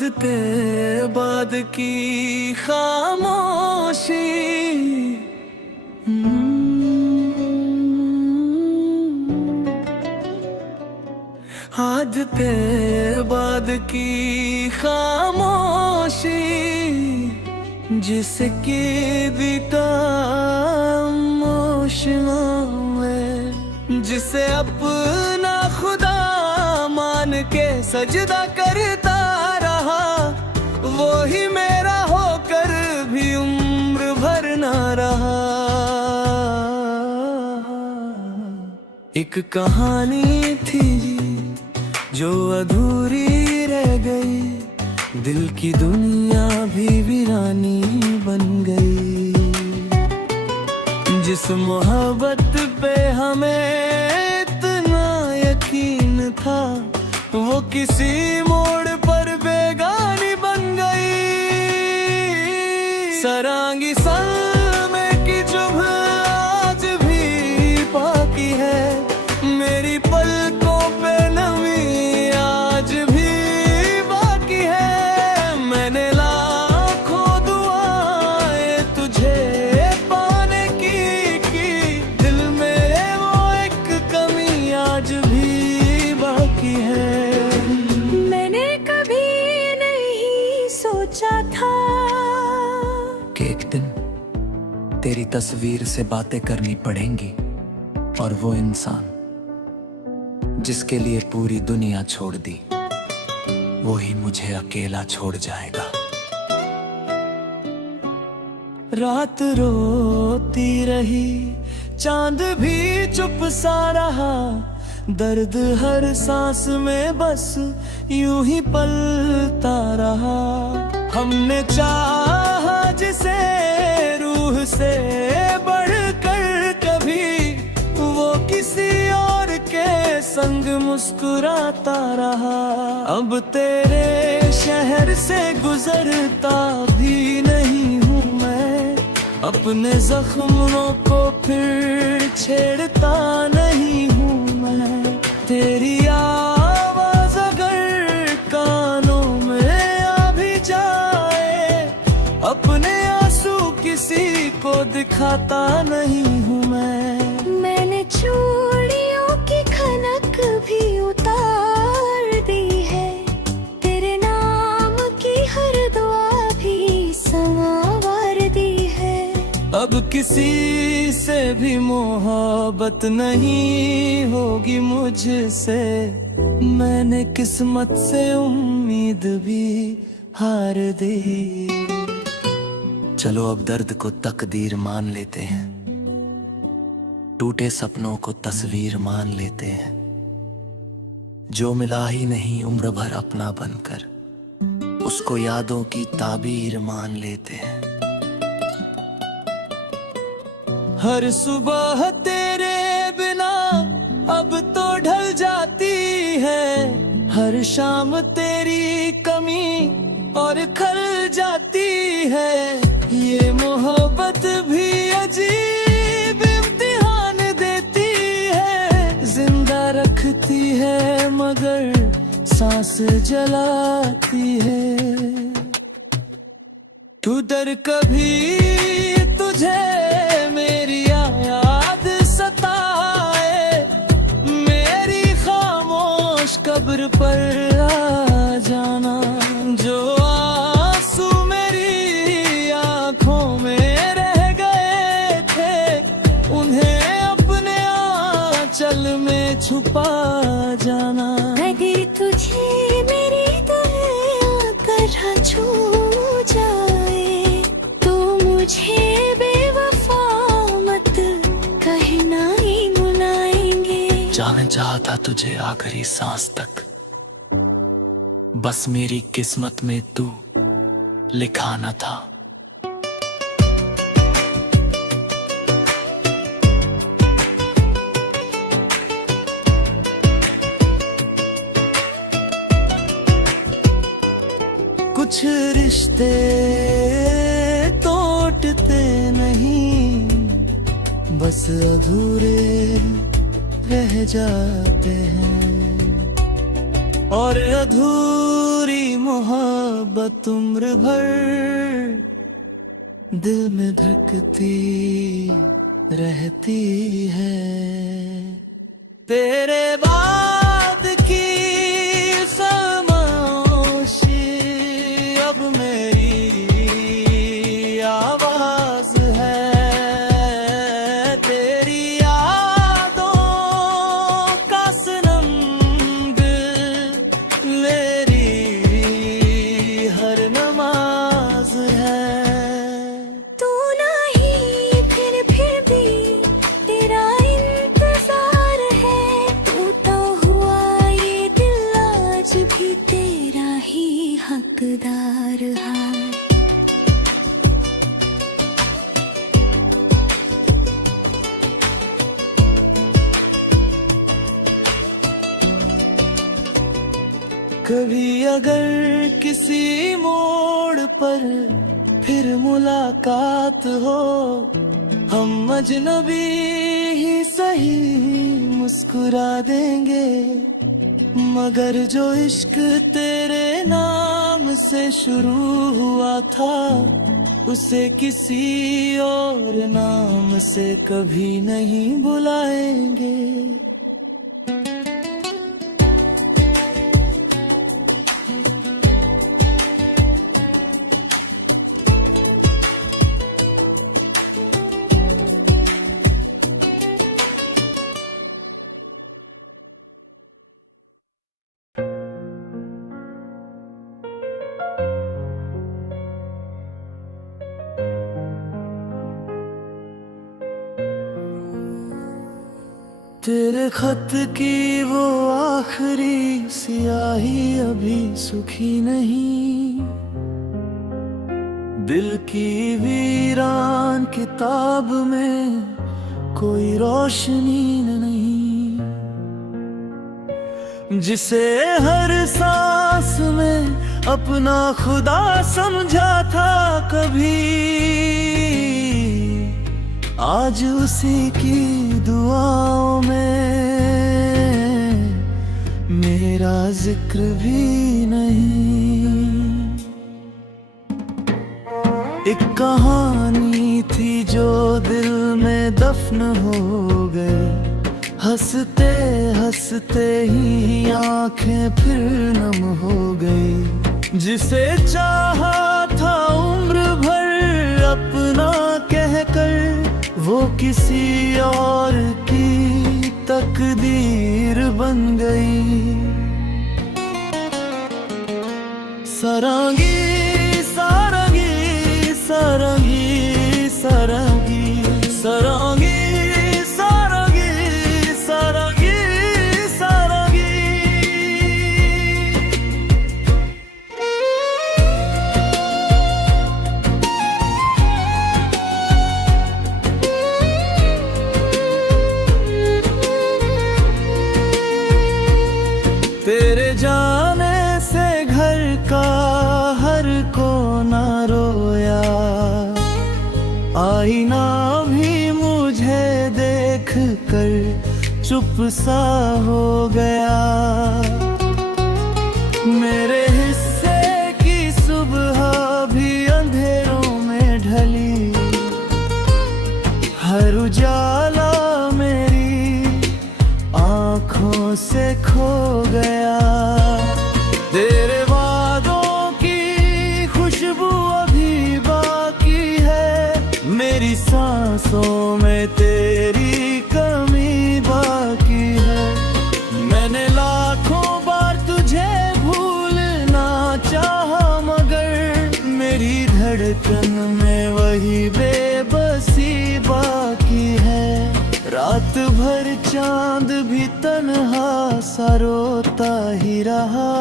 आदते बाद की खामोशी, आदते बाद की खामोशी, जिसकी जिसे अपना खुदा मान के सजदा करता रहा, वो ही मेरा होकर भी उम्र भर ना रहा। एक कहानी थी जो अधूरी रह गई, दिल की दुनिया भी वीरानी बन गई। जिस मोहब्बत पे हमें इतना यकीन था, वो किसी मोड़ पर बेगानी बन गई। सरांगी सलमे की चुभ आज भी बाकी है, मेरी पलकों पे नमी आज भी बाकी है। मैंने लाखों दुआएं तुझे पाने की, दिल में वो एक कमी आज भी बाकी है। मैंने कभी नहीं सोचा था कि एक दिन तेरी तस्वीर से बातें करनी पड़ेंगी, और वो इंसान जिसके लिए पूरी दुनिया छोड़ दी, वो ही मुझे अकेला छोड़ जाएगा। रात रोती रही, चांद भी चुप सा रहा, दर्द हर सांस में बस यूं ही पलता रहा। हमने चाहा जिसे रूह से बढ़कर कभी, वो किसी और के संग मुस्कुराता रहा। अब तेरे शहर से गुजरता भी नहीं हूँ मैं, अपने जख्मों को फिर छेड़ता नहीं हूँ मैं। तेरी आवाज अगर कानों में आ भी जाए, अपने आंसू किसी को दिखाता नहीं हूँ मैं। मैंने चूड़ियों की खनक भी उतार दी है, तेरे नाम की हर दुआ भी संवार दी है। अब किसी से भी मोहब्बत नहीं होगी मुझसे, मैंने किस्मत से उम्मीद भी हार दी। चलो अब दर्द को तकदीर मान लेते हैं, टूटे सपनों को तस्वीर मान लेते हैं। जो मिला ही नहीं उम्र भर अपना बनकर, उसको यादों की ताबीर मान लेते हैं। हर सुबह तेरे बिना अब तो ढल जाती है, हर शाम तेरी कमी और खल जाती है। ये मोहब्बत भी अजीब इम्तिहान देती है, जिंदा रखती है मगर सांस जलाती है। तू डर कभी तुझे मेरी याद सताए, मेरी खामोश कब्र पर आ जाना। जो आंसू मेरी आंखों में रह गए थे, उन्हें अपने आंचल में छुपा जाना। अगर तुझे मेरी तरह छू जाए, तो मुझे बेवफा मत कहना ही बुलाएंगे। जाने चाहता तुझे आखिरी सांस तक, बस मेरी किस्मत में तू लिखा न था। कुछ रिश्ते तोड़ते नहीं, बस अधूरे रह जाते हैं। और अधूरी मोहब्बत उम्र भर दिल में धड़कती रहती है। तेरे बाद की खामोशी अब मेरी आवाज है। तेरी यादों का सनम दिल मेरी हर नमाज है। तू नहीं फिर भी तेरा इंतजार है। टूटा हुआ ये दिल आज भी तेरा ही हकदार है। कभी अगर किसी मोड़ पर फिर मुलाकात हो, हम अजनबी ही सही मुस्कुरा देंगे। मगर जो इश्क तेरे नाम से शुरू हुआ था, उसे किसी और नाम से कभी नहीं बुलाएंगे। तेरे खत की वो आखिरी स्याही अभी सुखी नहीं। दिल की वीरान किताब में कोई रोशनी नहीं। जिसे हर सांस में अपना खुदा समझा था कभी, आज उसी की दुआओं में मेरा जिक्र भी नहीं। एक कहानी थी जो दिल में दफन हो गई, हंसते हंसते ही आंखें फिर नम हो गई। जिसे चाहा था उम्र भर अपना कहकर, वो किसी और की तकदीर बन गई। सारंगी सारंगी सारंगी सारंगी सारंगी सारंगी सारंगी सारंगी। तेरे जाने से घर का हर कोना रोया, आईना भी मुझे देख कर चुप सा हो गया। मेरे हिस्से की सुबह भी अंधेरों में ढली, हर उजाला मेरी आँखों से खो गया। तेरे वादों की खुशबू अभी बाकी है, मेरी सांसों में तेरी कमी बाकी है। मैंने लाखों बार तुझे भूलना चाहा, मगर मेरी धड़कन में वही बेबसी बाकी है। रात भर चांद भी तन्हा सा रोता ही रहा,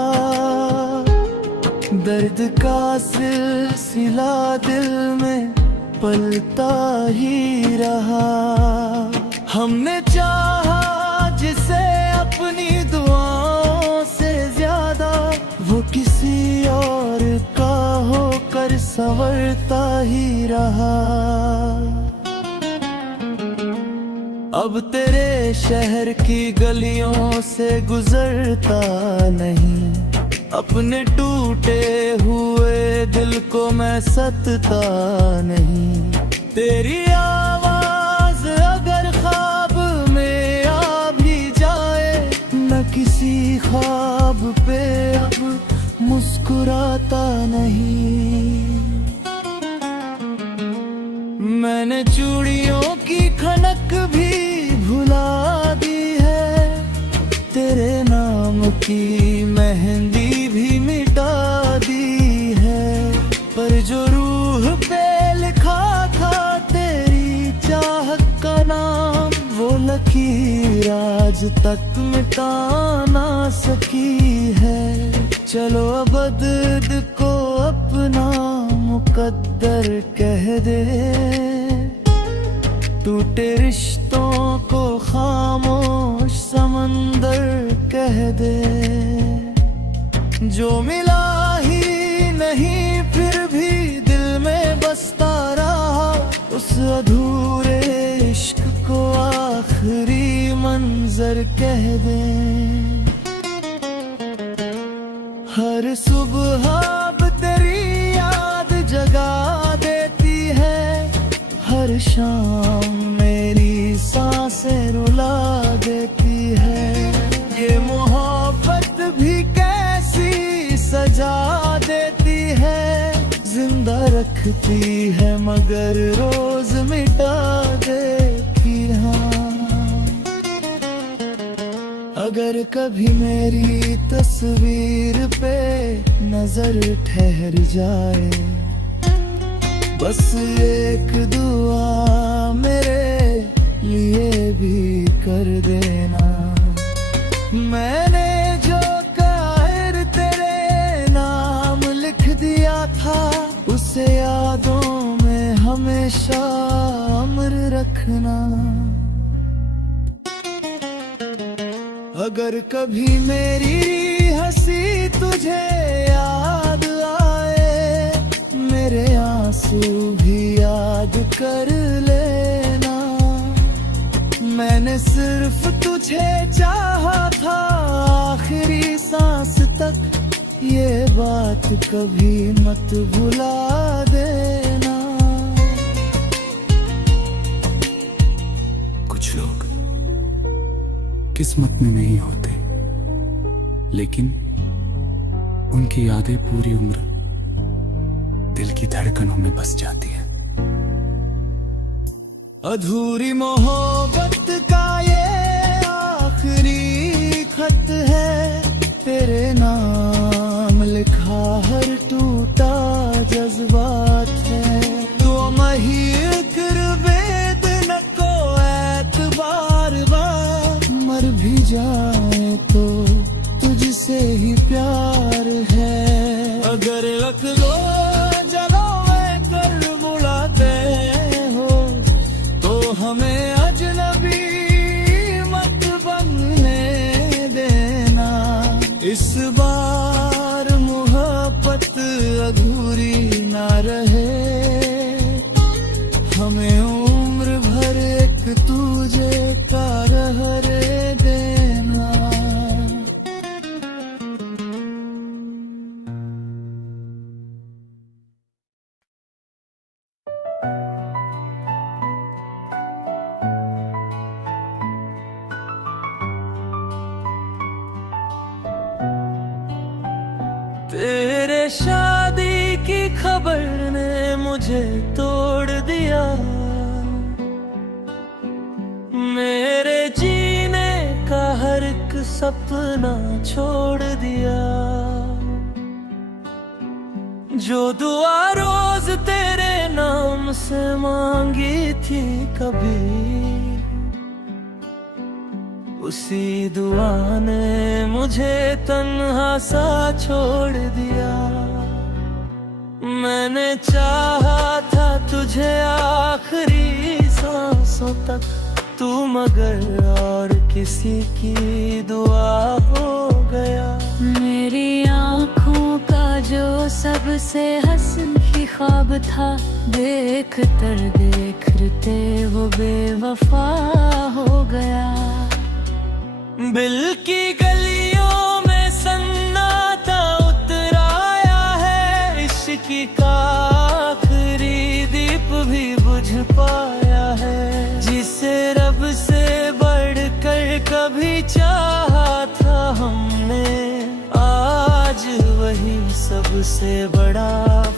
दर्द का सिलसिला दिल में पलता ही रहा। हमने चाहा जिसे अपनी दुआओं से ज्यादा, वो किसी और का होकर संवरता ही रहा। अब तेरे शहर की गलियों से गुजरता नहीं, अपने टूटे हुए दिल को मैं सतता नहीं। तेरी आवाज अगर ख्वाब में आ भी जाए, न किसी ख्वाब पे अब मुस्कुराता नहीं। मैंने चूड़ियों की खनक भी भुला दी है, तेरे नाम की मेहंदी भी मिटा दी है। पर जो रूह पे लिखा था तेरी चाहत का नाम, वो लकीर आज तक मिटा ना सकी है। चलो अबद को अपना मुकद्दर कह दे, टूटे रिश्तों को खामोश समंदर कह दे। जो मिला ही नहीं फिर भी दिल में बसता रहा, उस अधूरे इश्क को आखिरी मंजर कह दे। हर सुबह अब तेरी याद जगा देती है, हर शाम मेरी सांसें रुला देती है। ये मोहब्बत भी कैसी सजा देती है, जिंदा रखती है मगर रोज मिटा देती। हाँ, अगर कभी मेरी तस्वीर पे नजर ठहर जाए, बस एक दुआ मेरे लिए भी कर देना। मैंने जो कायर तेरे नाम लिख दिया था, उसे यादों में हमेशा अमर रखना। अगर कभी मेरी हंसी तुझे याद आए, मेरे आंसू भी याद कर लेना। मैंने सिर्फ तुझे चाहा था आखिरी सांस तक, ये बात कभी मत भुला देना। कुछ लोग किस्मत में नहीं होते, लेकिन उनकी यादें पूरी उम्र दिल की धड़कनों में बस जाती है। अधूरी मोहब्बत का ये आखिरी खत है, तेरे नाम लिखा हर टूटा जज्बात है। तो महिर वेद न को एतबार बार, मर भी जाए तो तुझसे ही प्यार है। अगर रख लो हमें अजनबी मत बनने देना। इस बार मोहब्बत अधूरी ना रहे, हमें उम्र भर एक तुझे का रहने देना। तेरे शादी की खबर ने मुझे तोड़ दिया, मेरे जीने का हर एक सपना छोड़ दिया। जो दुआ रोज तेरे नाम से मांगी थी कभी, उसी दुआ ने मुझे तन्हा सा छोड़ दिया। मैंने चाहा था तुझे आखिरी सांसों तक, तू मगर और किसी की दुआ हो गया। मेरी आँखों का जो सबसे हसन ख्वाब था, देख अख्तर देखते वो बेवफा हो गया। दिल की गलियों में सन्नाटा उतर आया है, इश्क का आखिरी दीप भी बुझ पाया है। जिसे रब से बढ़कर कभी चाहा था हमने, आज वही सबसे बड़ा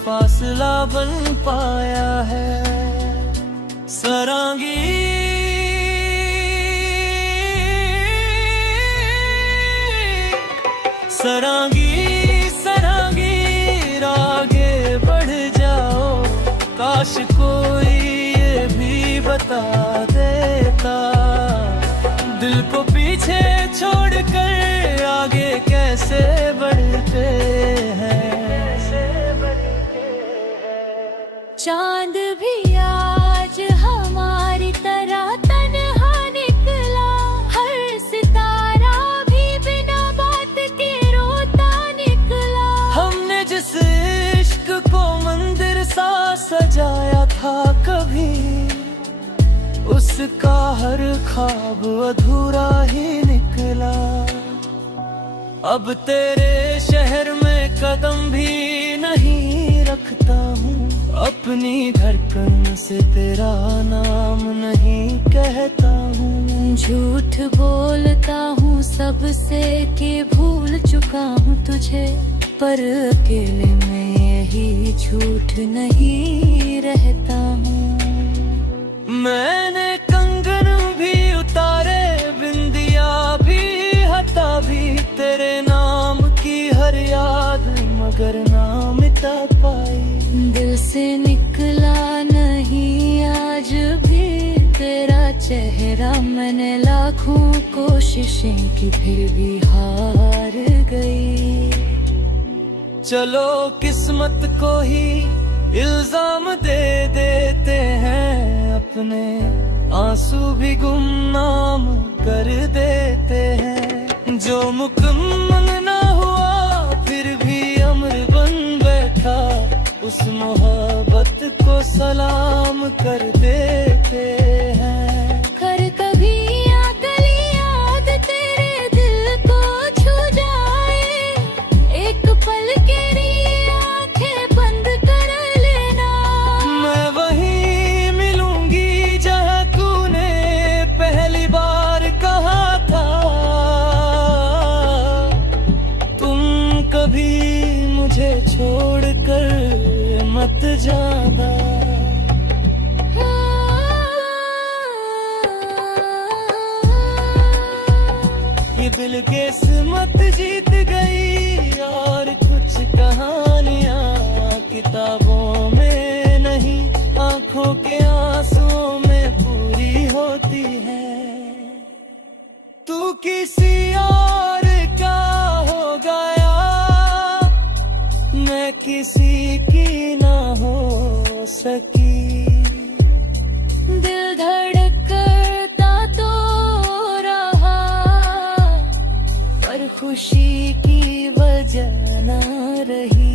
फासला बन पाया है। सरांगी सरांगी सरांगी आगे बढ़ जाओ, काश कोई ये भी बता देता, दिल को पीछे छोड़कर आगे कैसे बढ़ते हैं। चांद भी आज हमारी तरह तन्हा निकला, हर सितारा भी बिना बात के रोता निकला। हमने जिस इश्क को मंदिर सा सजाया था कभी, उसका हर ख्वाब अधूरा ही निकला। अब तेरे शहर में कदम भी नहीं रखता हूँ, अपनी धड़कन से तेरा नाम नहीं कहता हूँ। झूठ बोलता हूँ सबसे कि भूल चुका हूँ तुझे, पर अकेले में यही झूठ नहीं रहता हूँ। मैंने कंगन भी उतारे, बिंदिया भी हटा भी, तेरे नाम की हर याद मगर ना मिटा पाई। दिल से निकला नहीं आज भी तेरा चेहरा, मैंने लाखों कोशिशें की फिर भी हार गई। चलो किस्मत को ही इल्जाम दे देते हैं, अपने आंसू भी गुमनाम कर देते हैं। जो मुकम्मल ना हुआ फिर भी अमर बन बैठा, उस मोहब्बत को सलाम कर देते हैं। कर कभी अकल याद तेरे दिल को छू जाए, एक पल के लिए आंखें बंद कर लेना। मैं वहीं मिलूंगी जहाँ तूने पहली बार कहा था, तुम कभी मुझे छोड़कर मत जाना। ये दिल किस्मत जीत गई, और कुछ कहानियाँ किताबों में नहीं, आंखों के आंसुओं में पूरी होती है। तू किसी और का हो गया, मैं किसी की ना हो सकी। दिल धड़कता तो रहा, पर खुशी की वजह ना रही।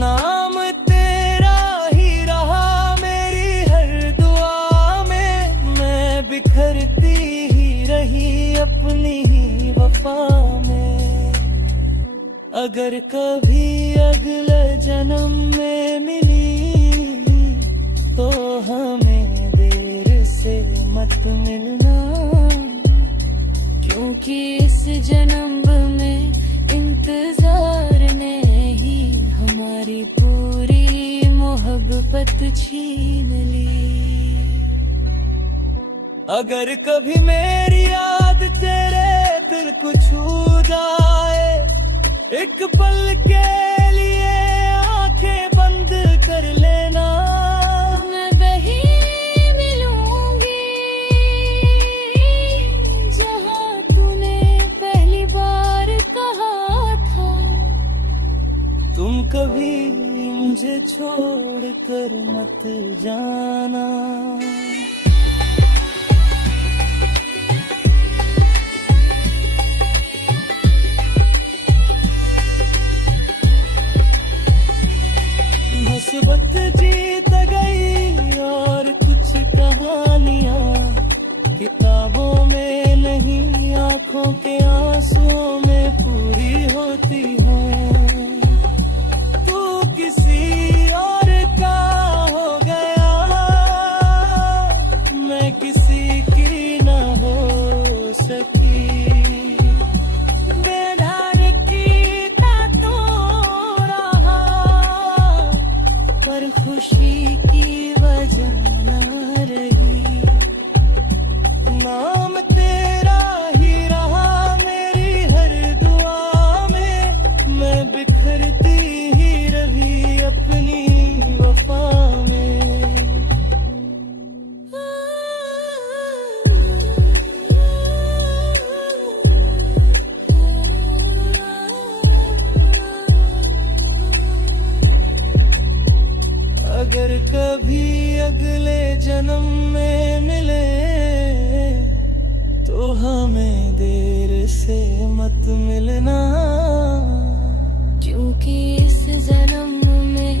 नाम तेरा ही रहा मेरी हर दुआ में, मैं बिखरती ही रही अपनी ही वफा में। अगर कभी अगले जन्म में मिली तो हमें देर से मत मिलना, क्योंकि इस जन्म में इंतजार ने ही हमारी पूरी मोहब्बत छीन ली। अगर कभी मेरी याद तेरे दिल को छू जाए, एक पल के लिए आंखें बंद कर लेना। मैं वही मिलूंगी जहाँ तूने पहली बार कहा था, तुम कभी मुझे छोड़कर मत जाना। मुसीबत जीत गई खुशी की वजह ना रही। नाम तेरा ही रहा मेरी हर दुआ में, मैं बिखरती ही रही अपनी वफा में। अगर कभी अगले जन्म में मिले तो हमें देर से मत मिलना, क्योंकि इस जन्म में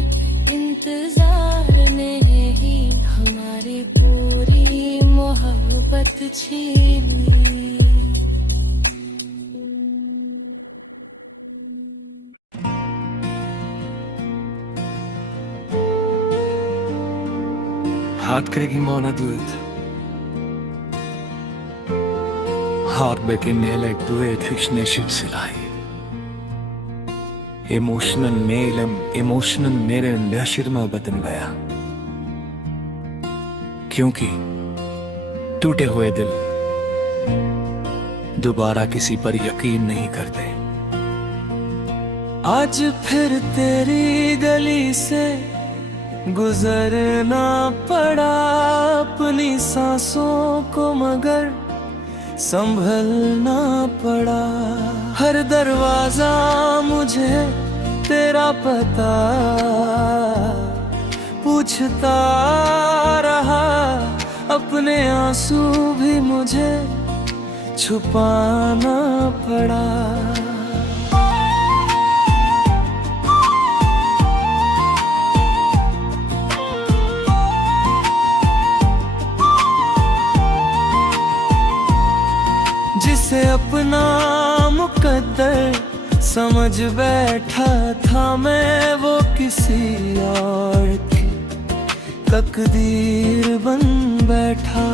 इंतजार ने ही हमारी पूरी मोहब्बत छीन ली। Hart kreeg ik maar naar dood. Hart beginne like dood hüsne silsilai. Emotional melam emotional मेरे नशर में बदल गया, क्योंकि टूटे हुए दिल दोबारा किसी पर यकीन नहीं करते। आज फिर तेरी गली से गुजरना पड़ा अपनी सांसों को, मगर संभलना पड़ा। हर दरवाजा मुझे तेरा पता पूछता रहा, अपने आंसू भी मुझे छुपाना पड़ा। जिसे अपना मुकद्दर समझ बैठा था मैं, वो किसी और की तकदीर बन बैठा।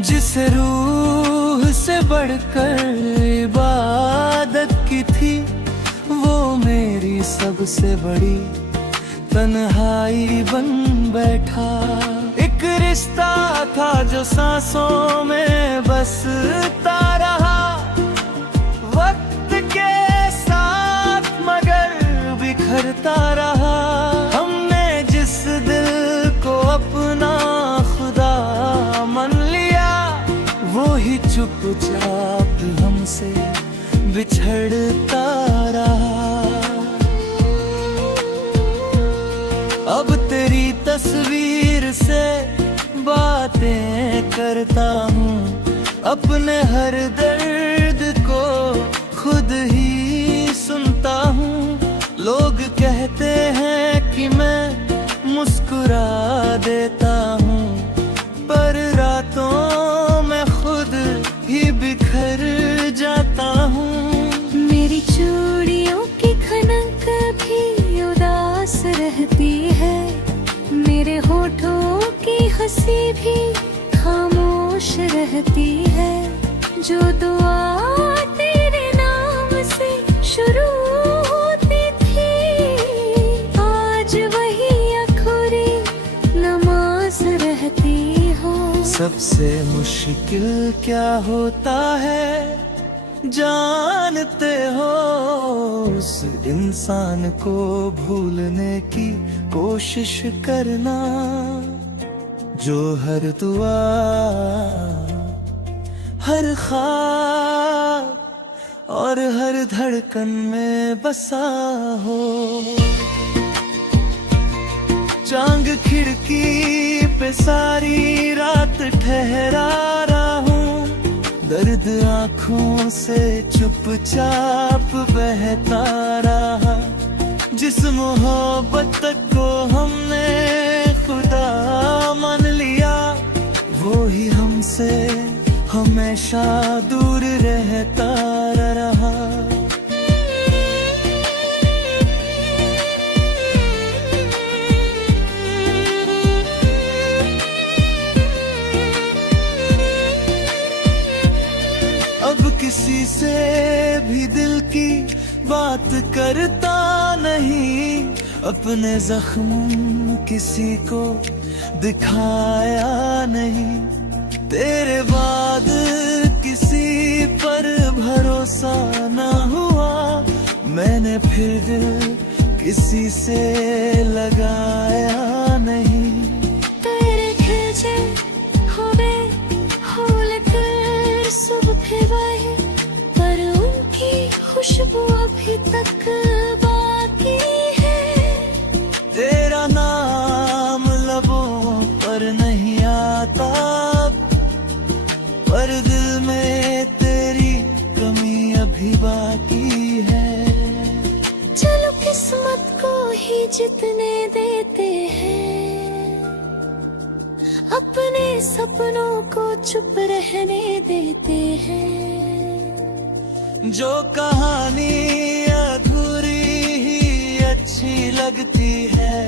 जिसे रूह से बढ़कर इबादत की थी, वो मेरी सबसे बड़ी तन्हाई बन बैठा। एक रिश्ता था जो सांसों में बसता रहा वक्त के साथ, मगर बिखरता रहा। हमने जिस दिल को अपना खुदा मान लिया, वो ही चुपचाप हमसे बिछड़ता रहा। अब तेरी तस्वीर से बातें करता हूँ, अपने हर दर्द को खुद ही सुनता हूँ। लोग कहते हैं कि मैं मुस्कुरा देता हूँ, पर रातों में खुद ही बिखर जाता हूँ। मेरी चूड़ियों की खनक भी उदास रहती है, मेरे होठों की हंसी भी खामोश रहती है। जो दुआ तेरे नाम से शुरू होती थी, आज वही अखुरी नमाज रहती हो। सबसे मुश्किल क्या होता है जानते हो, उस इंसान को भूलने की कोशिश करना, जो हर दुआ हर ख्वाब और हर धड़कन में बसा हो। चांद खिड़की पे सारी रात ठहरा रहा हूँ, दर्द आँखों से चुपचाप बहता रहा। जिस मोहब्बत को हमने खुदा मान लिया, वो ही हमसे हमेशा दूर रहता रहा। अब किसी से भी दिल की बात करता नहीं, अपने जख्म किसी को दिखाया नहीं, तेरे बाद किसी पर भरोसा न हुआ, मैंने फिर दिल किसी से लगाया नहीं। तेरे खिलचे हुए फूल कर सुबह वही, पर उनकी खुशबू अभी तक बाकी है। तेरा नाम लबों पर नहीं आता, पर दिल में तेरी कमी अभी बाकी है। चलो किस्मत को ही जितने देते हैं, अपने सपनों को चुप रहने देते हैं। जो कहानी अधूरी ही अच्छी लगती है,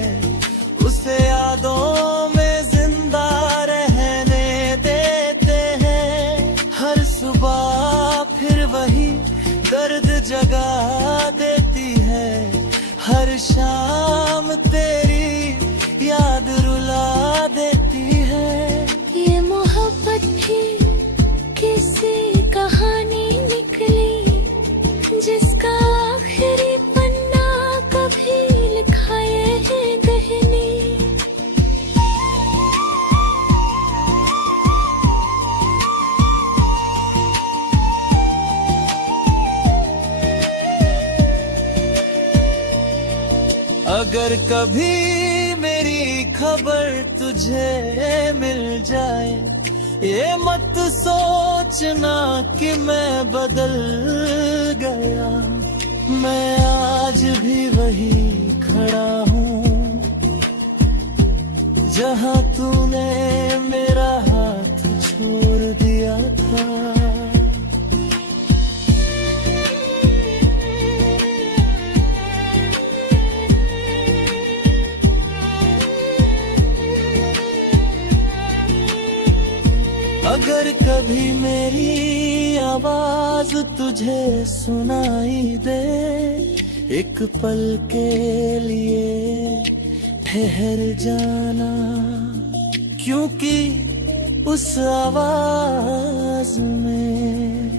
उसे यादों में जिंदा रहने देते हैं। हर सुबह फिर वही दर्द जगा देती है, हर शाम तेरी याद रुला देती है। ये मोहब्बत भी किसी कहानी निकली, जिसका आखिरी पन्ना कभी लिखा ये है गहनी। अगर कभी मेरी खबर तुझे मिल जाए, ये मत सोचना कि मैं बदल गया, मैं आज भी वही खड़ा हूँ, जहाँ तूने मेरा हाथ छोड़ दिया था। अगर कभी मेरी आवाज तुझे सुनाई दे, एक पल के लिए ठहर जाना, क्योंकि उस आवाज में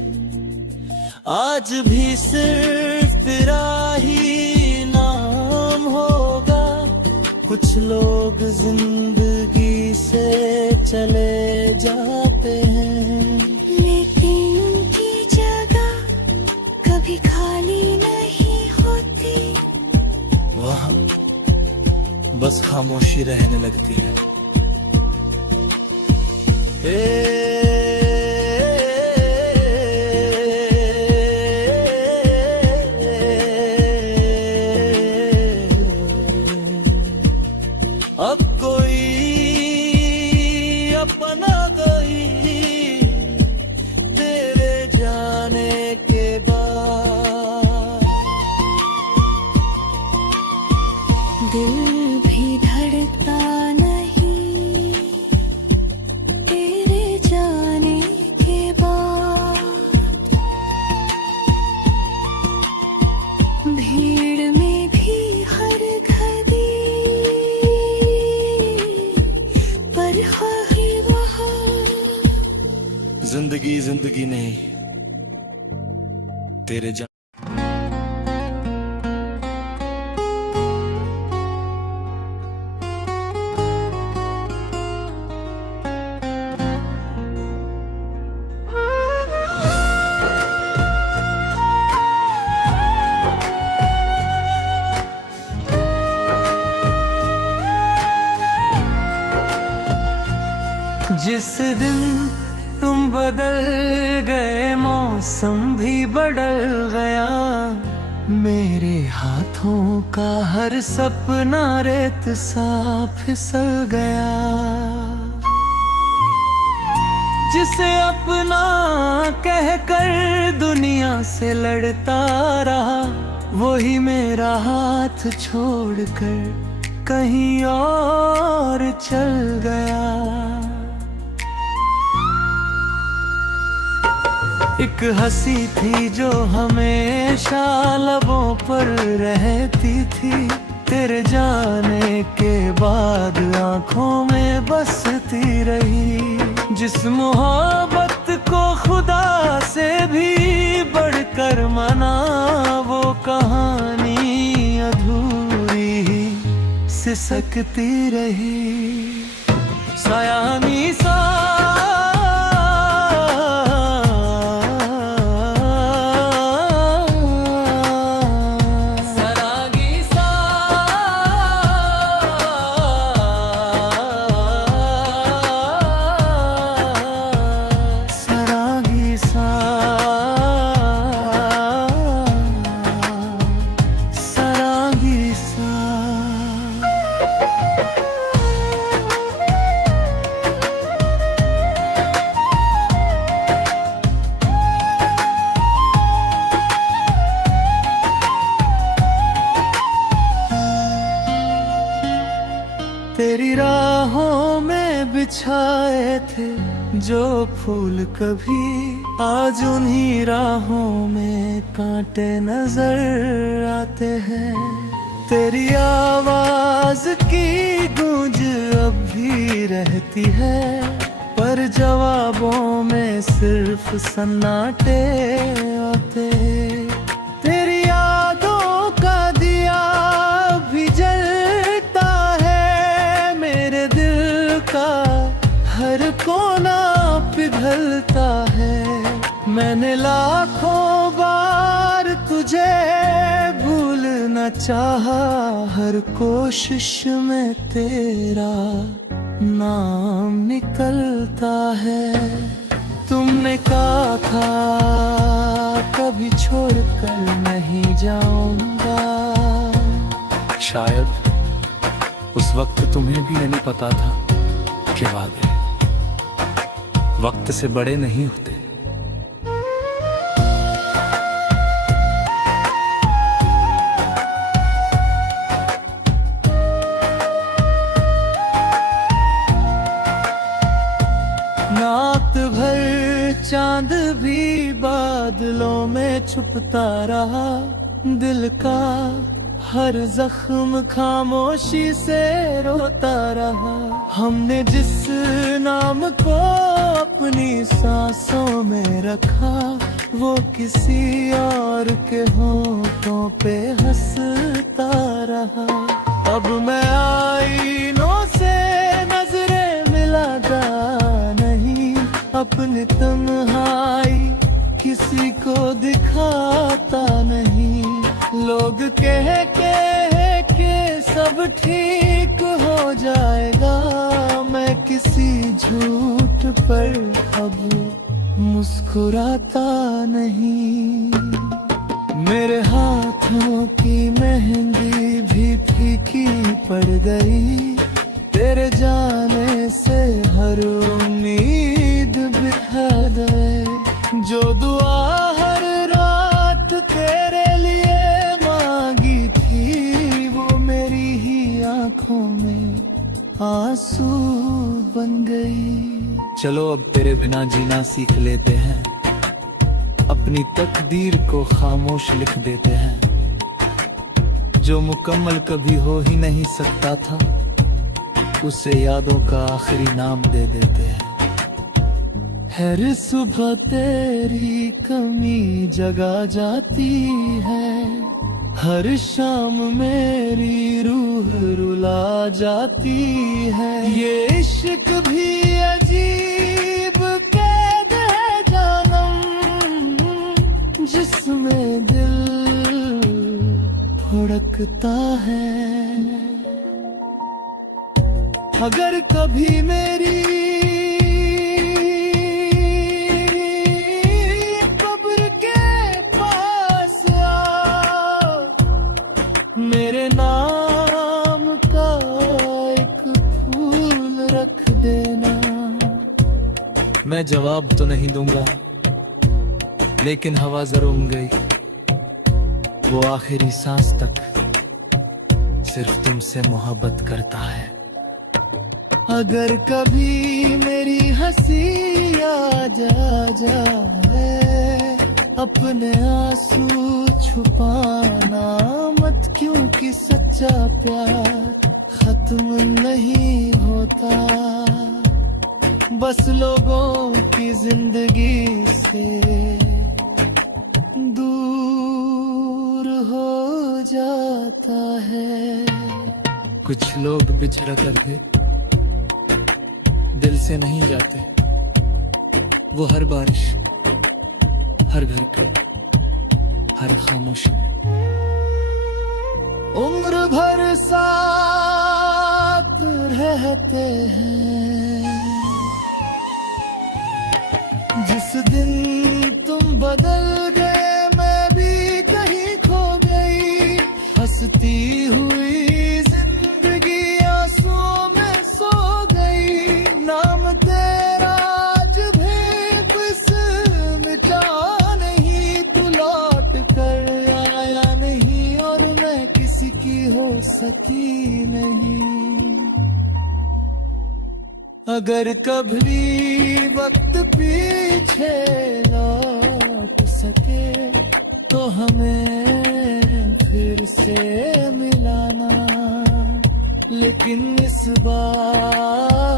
आज भी सिर्फ तेरा ही नाम होगा। कुछ लोग जिंदगी से चले जाते हैं, लेकिन उनकी जगह कभी खाली नहीं होती, वहाँ बस खामोशी रहने लगती है। अब कोई अपना कोई तेरे जाने के बाद, दिल भी धड़कता नहीं तेरे जाने के बाद। भीड़ में भी हर घड़ी पर ही वहाँ। जिंदगी जिंदगी नहीं तेरे जान। जिस दिन तुम बदल गए, मौसम भी बदल गया, मेरे हाथों का हर सपना रेत सा फिसल गया। जिसे अपना कहकर दुनिया से लड़ता रहा, वही मेरा हाथ छोड़कर कहीं और चल गया। एक हंसी थी जो हमेशा लबों पर रहती थी, तेरे जाने के बाद आंखों में बसती रही। जिस मोहब्बत को खुदा से भी बढ़कर माना, वो कहानी अधूरी ही सिसकती रही। सायानी सा तेरी राहों में बिछाए थे जो फूल कभी, आज उन्हीं राहों में कांटे नजर आते हैं। तेरी आवाज की गूंज अब भी रहती है, पर जवाबों में सिर्फ सन्नाटे आते। तेरी यादों का दिया भी जलता है, मेरे दिल का हर कोना पिघलता है। मैंने लाखों बार तुझे भूलना चाहा, हर कोशिश में तेरा नाम निकलता है। तुमने कहा था कभी छोड़कर नहीं जाऊंगा, शायद उस वक्त तुम्हें भी नहीं पता था कि वादे वक्त से बड़े नहीं होते। रात भर चांद भी बादलों में छुपता रहा, दिल का हर जख्म खामोशी से रोता रहा। हमने जिस नाम को अपनी सांसों में रखा, वो किसी और के होठों पे हंसता रहा। अब मैं आईनों से नजरें मिलाता नहीं, अपनी तन्हाई किसी को दिखाता नहीं। लोग कह के सब ठीक हो जाएगा, मैं किसी झूठ पर अब मुस्कुराता नहीं। मेरे हाथों की मेहंदी भी फीकी पड़ गई, तेरे जाने से हर उम्मीद बिखर गए। जो दुआ हर रात तेरे लिए मांगी थी, वो मेरी ही आंखों में आंसू बन गई। चलो अब तेरे बिना जीना सीख लेते हैं, अपनी तकदीर को खामोश लिख देते हैं। जो मुकम्मल कभी हो ही नहीं सकता था, उसे यादों का आखिरी नाम दे देते हैं। हर सुबह तेरी कमी जगा जाती है, हर शाम मेरी रूह रुला जाती है। ये इश्क भी अजीब कैद है जानम, जिसमें दिल धड़कता है। अगर कभी मेरी कब्र के पास आ, मेरे नाम का एक फूल रख देना। मैं जवाब तो नहीं दूंगा, लेकिन हवा जरूर गई, वो आखिरी सांस तक सिर्फ तुमसे मोहब्बत करता है। अगर कभी मेरी हंसी आ जाए, अपने आंसू छुपाना मत, क्योंकि सच्चा प्यार खत्म नहीं होता। बस लोगों की जिंदगी से दूर हो जाता है। कुछ लोग बिछड़ कर भी दिल से नहीं जाते, वो हर बारिश, हर घर पे, हर खामोशी उम्र भर साथ रहते हैं। जिस दिन तुम बदल गए मैं भी कहीं खो गई, हंसती हुई जिंदगी आंसुओं में सो गई। नाम तेरा आज भी किस मिटा नहीं, तू लौट कर आया नहीं और मैं किसी की हो सकी नहीं। अगर कभी वक्त पीछे लौट सके तो हमें फिर से मिलाना, लेकिन इस बार